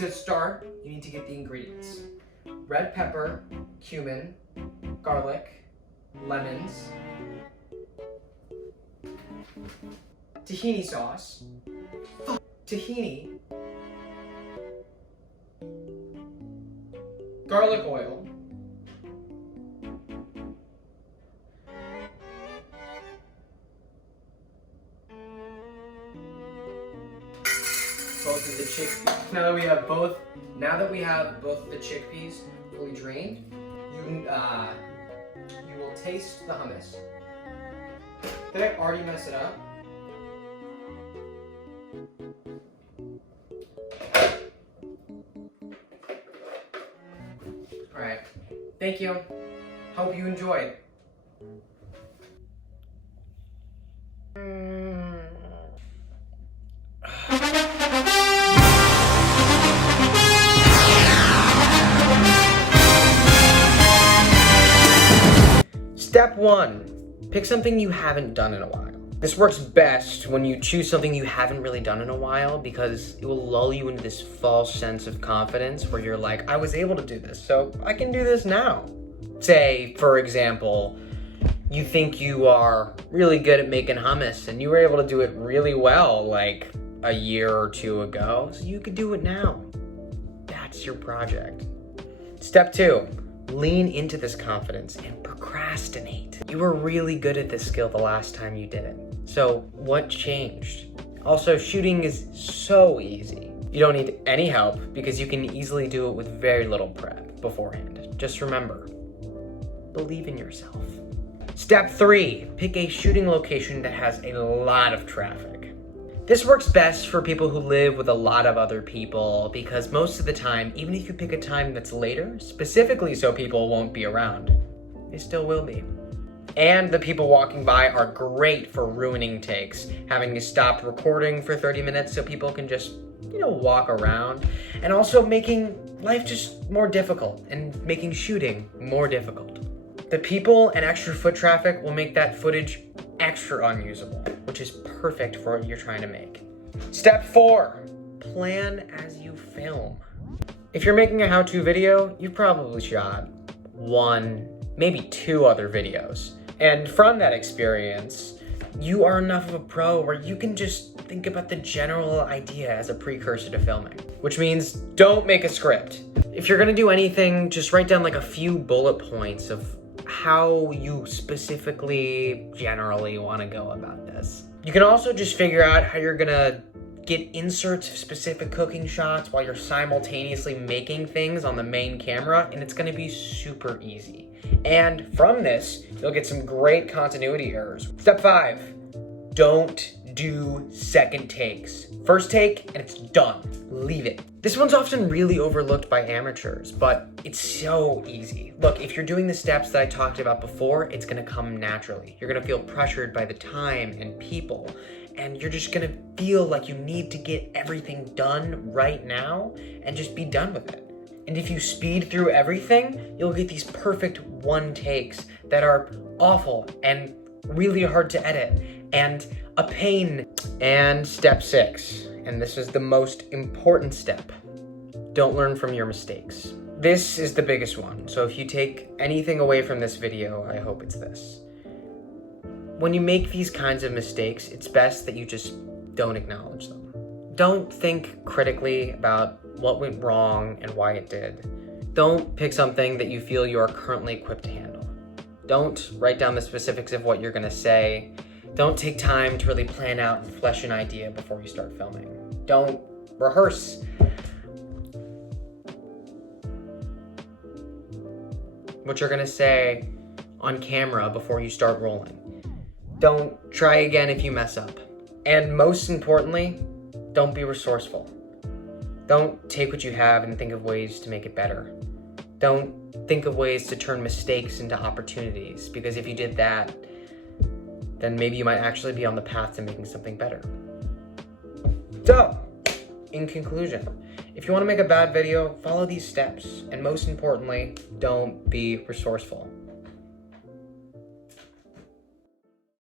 To start, you need to get the ingredients. Red pepper, cumin, garlic, lemons, tahini sauce, tahini, garlic oil, both of the chickpeas. Now that we have both of the chickpeas fully drained, you will taste the hummus. Did I already mess it up? All right. Thank you. Hope you enjoyed. Step 1, pick something you haven't done in a while. This works best when you choose something you haven't really done in a while because it will lull you into this false sense of confidence where you're like, I was able to do this, so I can do this now. Say, for example, you think you are really good at making hummus and you were able to do it really well like a year or two ago, so you could do it now. That's your project. Step 2. Lean into this confidence and procrastinate. You were really good at this skill the last time you did it. So what changed? Also, shooting is so easy. You don't need any help because you can easily do it with very little prep beforehand. Just remember, believe in yourself. Step 3, pick a shooting location that has a lot of traffic. This works best for people who live with a lot of other people because most of the time, even if you pick a time that's later, specifically so people won't be around, they still will be. And the people walking by are great for ruining takes, having to stop recording for 30 minutes so people can just, walk around, and also making life just more difficult and making shooting more difficult. The people and extra foot traffic will make that footage extra unusable, which is perfect for what you're trying to make. Step 4, plan as you film. If you're making a how-to video, you've probably shot 1, maybe 2 other videos. And from that experience, you are enough of a pro where you can just think about the general idea as a precursor to filming, which means don't make a script. If you're gonna do anything, just write down like a few bullet points of how you specifically generally want to go about this. You can also just figure out how you're gonna get inserts of specific cooking shots while you're simultaneously making things on the main camera, and it's gonna be super easy. And from this, you'll get some great continuity errors. Step 5, don't do second takes. First take and it's done. Leave it. This one's often really overlooked by amateurs, but it's so easy. Look, if you're doing the steps that I talked about before, it's gonna come naturally. You're gonna feel pressured by the time and people, and you're just gonna feel like you need to get everything done right now and just be done with it. And if you speed through everything, you'll get these perfect one takes that are awful and really hard to edit and a pain. And step 6, and this is the most important step, don't learn from your mistakes. This is the biggest one, so if you take anything away from this video, I hope it's this. When you make these kinds of mistakes, it's best that you just don't acknowledge them. Don't think critically about what went wrong and why it did. Don't pick something that you feel you are currently equipped to handle. Don't write down the specifics of what you're gonna say. Don't take time to really plan out and flesh an idea before you start filming. Don't rehearse. What you're gonna say on camera before you start rolling. Don't try again if you mess up. And most importantly, don't be resourceful. Don't take what you have and think of ways to make it better. Don't think of ways to turn mistakes into opportunities, because if you did that, then maybe you might actually be on the path to making something better. So, in conclusion, if you want to make a bad video, follow these steps, and most importantly, don't be resourceful.